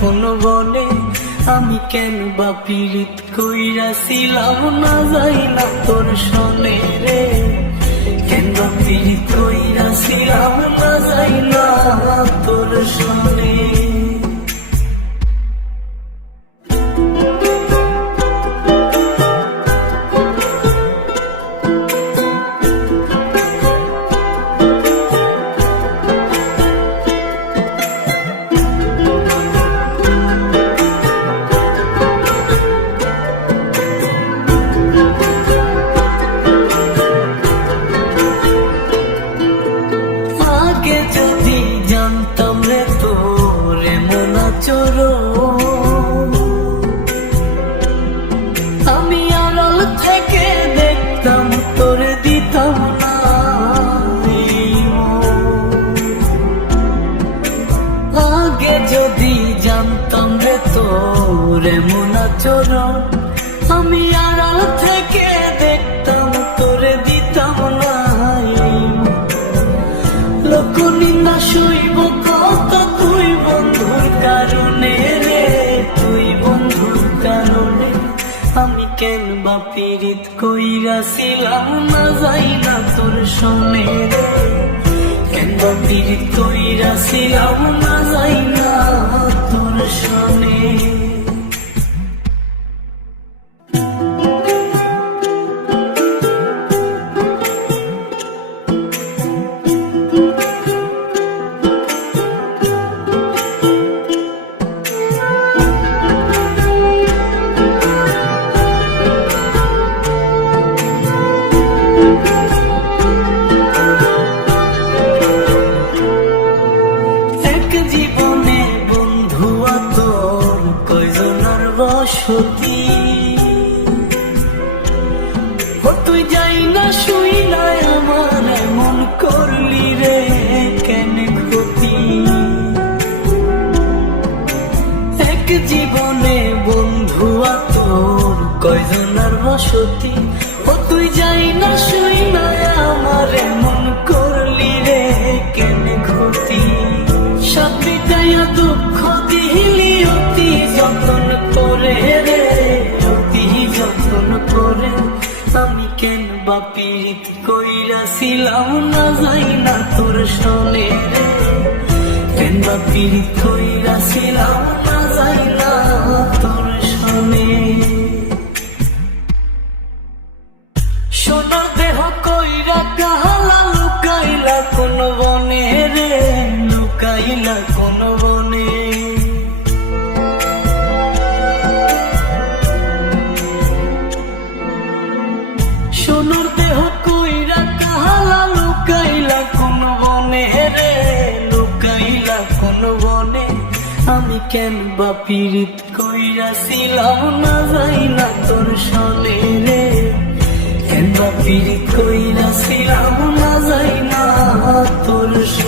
কোন বনে, আমি কেন বা পীড়িত কইরাছিলাম না যাই না তোর শোনে রে। কেন বা পীড়িত কইরাছিলাম না যাই না তোর শোনে। যদি জানতাম রে তোর এমন আচরণ, আমি আড়াল থেকে দেখতাম তোর দিতাম না আগে। যদি জানতাম রে তোর এমন আচরণ, আমি আড়াল থেকে দেখতাম তোর দিতাম না। লোকনিন্দা সইব কত তুই বন্ধুর কারণে রে, তুই বন্ধুর কারণে। আমি কেন বা পীড়িত কইরাছিলাম না যাই না তোর শোনে রে। কেন বা পীড়িত কইরাছিলাম না যাই না তোর শোনে। জীবনে বন্ধু তোর কয়জনের বসতি, তুই যাই না শুই না আমার এমন করলি রে কেন ক্ষতি। এক জীবনে বন্ধু তোর কয়জনের বসতি, তুই যাই না শুই না আমার এমন করলি রে কেন ক্ষতি। সবটাইয়া দুঃখ দিলি অতি যতন করে রে, অতি যতন করে। আমি কেন বা পীড়িত কইরাছিলাম না যাই না তোর শোনে রে। কেন বা পীড়িত কইরাছিলাম না যাই না তোর শোনে। সোনার দেহ কইরা কাহালা লুকাইলা কোন বনে রে, লুকাইলা কোন বনে। সোনার দেহ কইরা কাহালা লুকাইলা কোন বনে রে, লুকাইলা কোন বনে। আমি কেন বা পীড়িত কইরাছিলাম না যাই না তোর শোনে রে। কেন বা পীড়িত কইরাছিলাম না যাই না তোর শোনে।